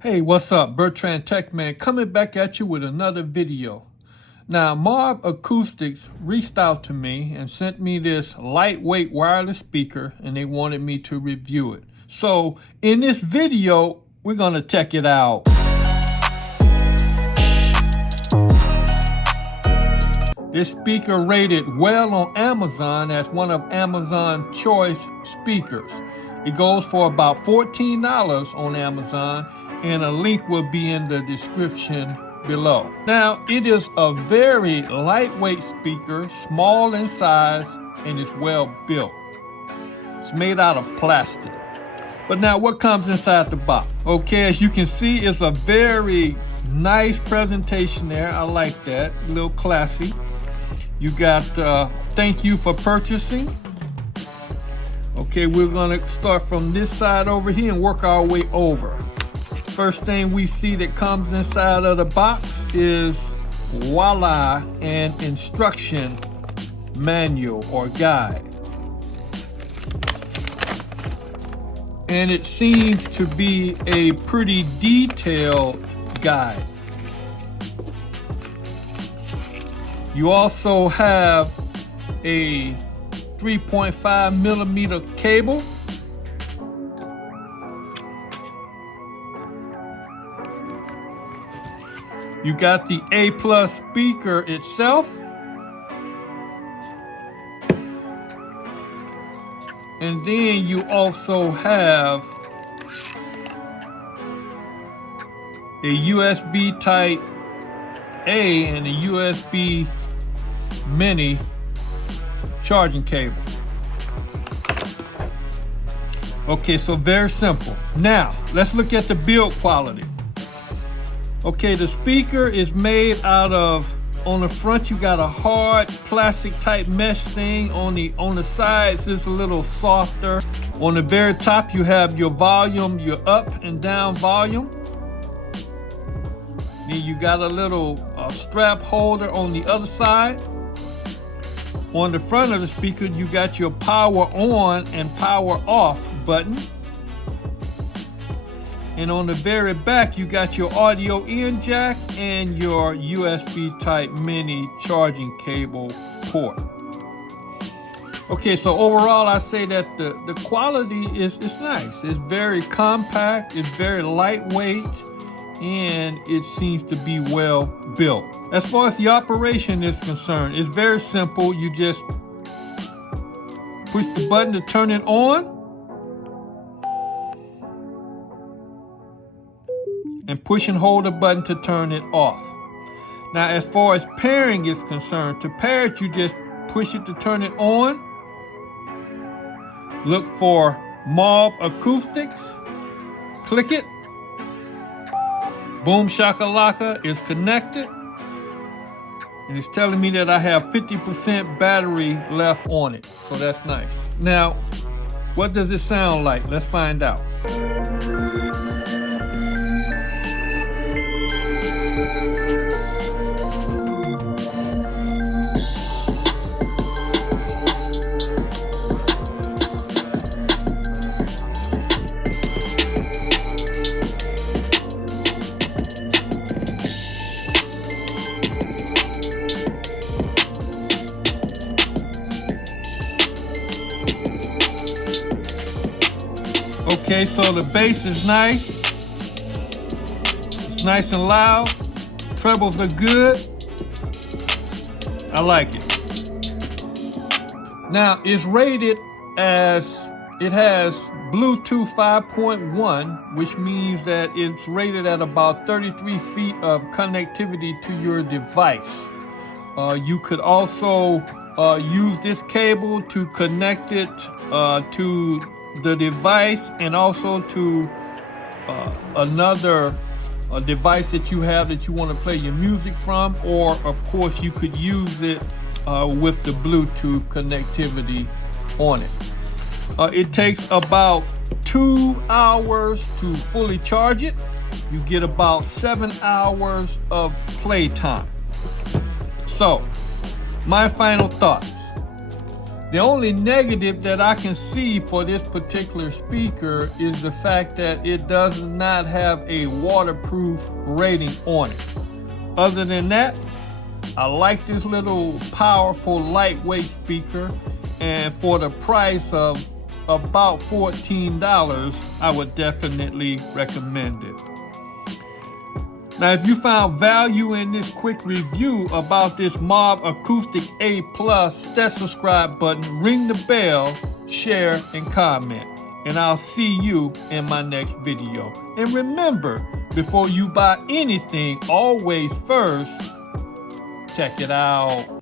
Hey, what's up? Bertrand Techman coming back at you with another video. Now, Mauveacoustics reached out to me and sent me this lightweight wireless speaker, and they wanted me to review it. So, in this video, we're going to check it out. This speaker rated well on Amazon as one of Amazon choice speakers. It goes for about $14 on Amazon, and a link will be in the description below. Now, it is a very lightweight speaker, small in size, and it's well built. It's made out of plastic. But now, what comes inside the box? Okay, as you can see, it's a very nice presentation there. I like that, a little classy. You got thank you for purchasing. Okay, we're gonna start from this side over here and work our way over. First thing we see that comes inside of the box is, voila, an instruction manual or guide. And it seems to be a pretty detailed guide. You also have a 3.5 millimeter cable. You got the A+ speaker itself. And then you also have a USB type A and a USB mini charging cable. Okay, so very simple. Now, let's look at the build quality. Okay, the speaker is made out of, on the front you got a hard plastic type mesh thing. On the sides it's a little softer. On the very top you have your volume, your up and down volume. Then you got a little strap holder on the other side. On the front of the speaker you got your power on and power off button. And on the very back, you got your audio in jack and your USB type mini charging cable port. Okay, so overall, I say that the quality is nice. It's very compact, it's very lightweight, and it seems to be well built. As far as the operation is concerned, it's very simple. You just push the button to turn it on, and push and hold the button to turn it off. Now, as far as pairing is concerned, to pair it, you just push it to turn it on. Look for Mauveacoustics. Click it. Boom shakalaka is connected. And it's telling me that I have 50% battery left on it. So that's nice. Now, what does it sound like? Let's find out. Okay, so the bass is nice. It's nice and loud. Trebles are good. I like it. Now, it's rated as, it has Bluetooth 5.1, which means that it's rated at about 33 feet of connectivity to your device. You could also use this cable to connect it to the device and also to another device that you have that you want to play your music from, or of course you could use it with the Bluetooth connectivity on it. It takes about 2 hours to fully charge it. You get about 7 hours of play time. So, my final thoughts. The only negative that I can see for this particular speaker is the fact that it does not have a waterproof rating on it. Other than that, I like this little powerful lightweight speaker, and for the price of about $14, I would definitely recommend it. Now, if you found value in this quick review about this Mauveacoustic A+, that subscribe button, ring the bell, share, and comment. And I'll see you in my next video. And remember, before you buy anything, always first check it out.